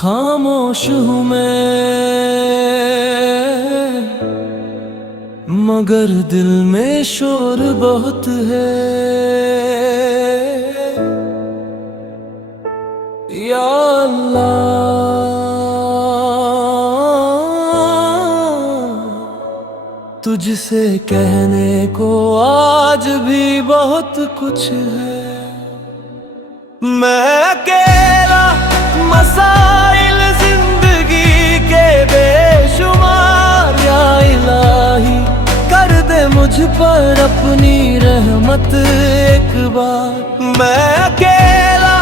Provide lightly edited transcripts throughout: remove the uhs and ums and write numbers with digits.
खामोश हूँ मैं, मगर दिल में शोर बहुत है। या अल्लाह, तुझसे कहने को आज भी बहुत कुछ है। मैं अकेला मसाइल जिंदगी के बेशुमार, या इलाही कर दे मुझ पर अपनी रहमत एक बार। मैं अकेला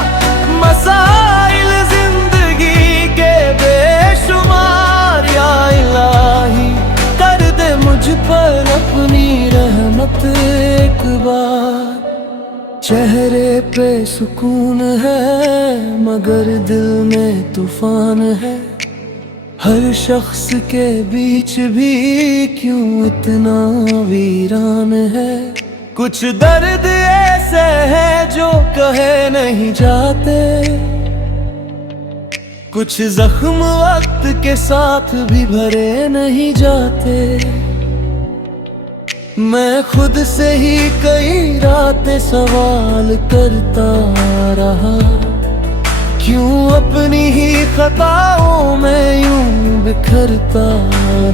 मसाइल जिंदगी के बेशुमार, या इलाही कर दे मुझ पर अपनी रहमत एक बार। चेहरे पे सुकून है मगर दिल में तूफान है। हर शख्स के बीच भी क्यों इतना वीरान है। कुछ दर्द ऐसे हैं जो कहे नहीं जाते, कुछ जख्म वक्त के साथ भी भरे नहीं जाते। मैं खुद से ही कई रातें सवाल करता रहा, क्यों अपनी ही खताओं में यूं बिखरता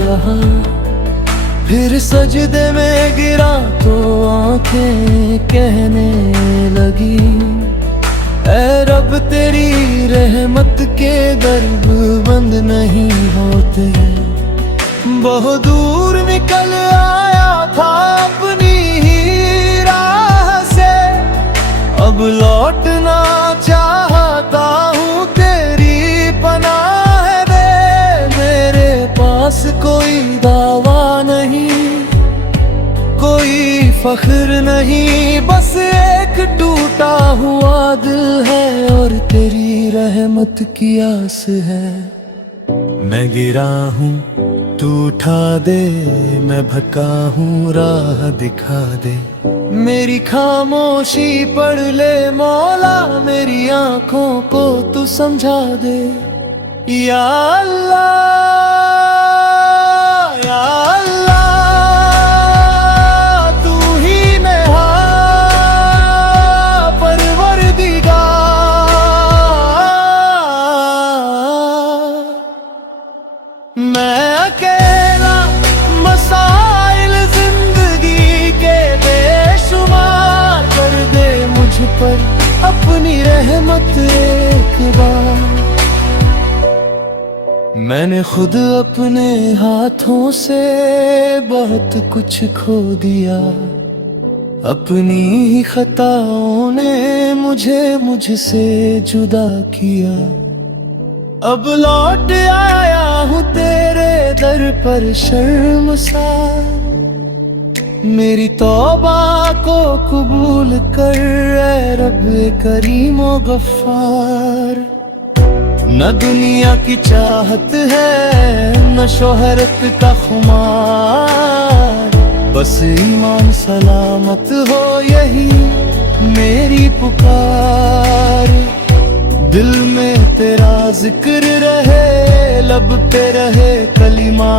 रहा। फिर सजदे में गिरा तो आंखें कहने लगी, ऐ रब तेरी रहमत के दर बंद नहीं होते। बहुत दूर निकल आया था अपनी ही राह से, अब लौटना चाहता हूँ तेरी पनाह दे। मेरे पास कोई दावा नहीं, कोई फख्र नहीं, बस एक टूटा हुआ दिल है और तेरी रहमत की आस है। मैं गिरा हूँ तू उठा दे, मैं भटका हूँ राह दिखा दे। मेरी खामोशी पढ़ ले मौला, मेरी आंखों को तू समझा दे। या अल्लाह, या अल्लाह, तू ही मेरा परवरदिगार। मैं अकेला मसाइल जिंदगी के बेशुमार, कर दे मुझ पर अपनी रहमत एक बार। मैंने खुद अपने हाथों से बहुत कुछ खो दिया, अपनी ही खताओं ने मुझे मुझसे जुदा किया। अब लौट आया हूँ तेरे दर पर शर्मसार, मेरी तौबा को कबूल कर ऐ रब करीम ओ गफ्फार। न दुनिया की चाहत है न शोहरत का खुमार, बस ईमान सलामत हो यही मेरी पुकार। दिल में तेरा जिक्र रहे, लब पे रहे कलिमा,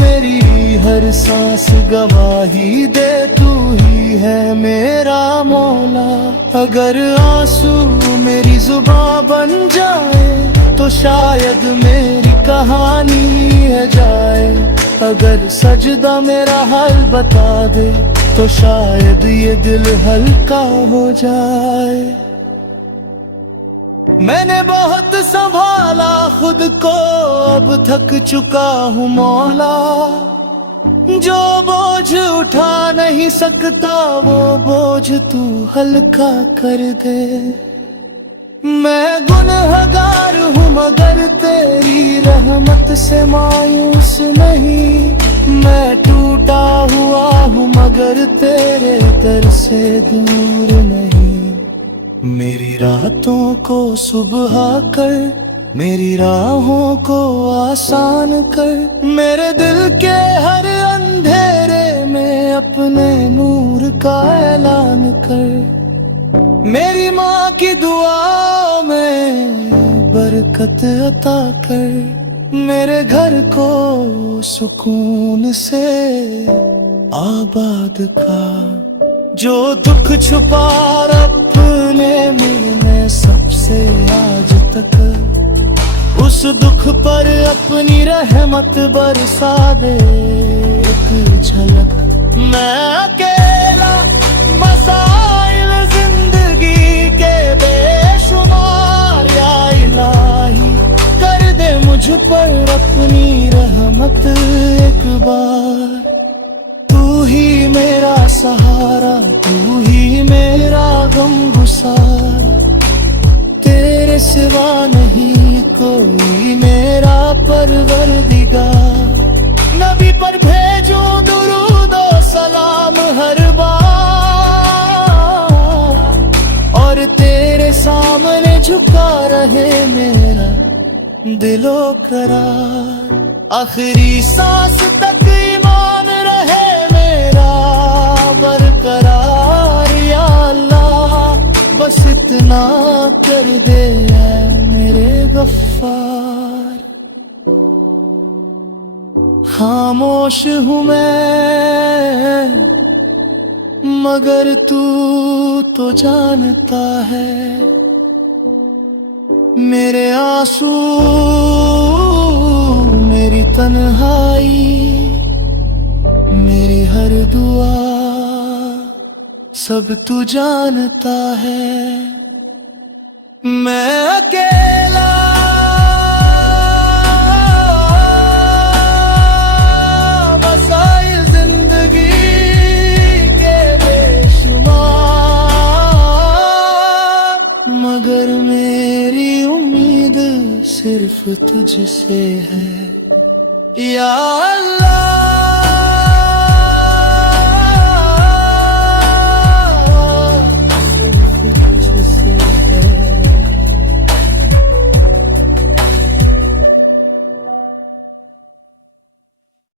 मेरी हर सांस गवाही दे तू ही है मेरा मौला। अगर आंसू मेरी जुबां बन जाए तो शायद मेरी कहानी है जाए। अगर सजदा मेरा हाल बता दे तो शायद ये दिल हल्का हो जाए। मैंने बहुत संभाला खुद को, अब थक चुका हूँ मौला। जो बोझ उठा नहीं सकता वो बोझ तू हल्का कर दे। मैं गुनहगार हूँ मगर तेरी रहमत से मायूस नहीं। मैं टूटा हुआ हूँ मगर तेरे दर से दूर नहीं। मेरी रातों को सुबह कर, मेरी राहों को आसान कर। मेरे दिल के हर अंधेरे में अपने नूर का ऐलान कर। मेरी माँ की दुआ में बरकत अता कर, मेरे घर को सुकून से आबाद का। जो दुख छुपा अपने मिलने सबसे आज तक, उस दुख पर अपनी रहमत बरसा दे एक झलक। मैं अकेला मसाइल जिंदगी के बेशुमार, या इलाही कर दे मुझ पर अपनी रहमत एक बार। तू ही मेरा सहारा, तू ही मेरा गम गुसार, तेरे सिवा नहीं कोई मेरा परवरदिगार। नबी पर भेजूं दुरूद और सलाम हर बार, और तेरे सामने झुका रहे मेरा दिलो करार। आखिरी सांस तक ईमान रहे मेरा बरकरार, या अल्लाह बस इतना कर दे ऐ मेरे गफ्फार। खामोश हूँ मैं मगर तू तो जानता है, मेरे आंसू मेरी तन्हाई मेरी हर दुआ सब तू जानता है। मैं अकेला मसाइल जिंदगी के बेशुमार, मगर मेरी उम्मीद सिर्फ तुझसे है या अल्लाह।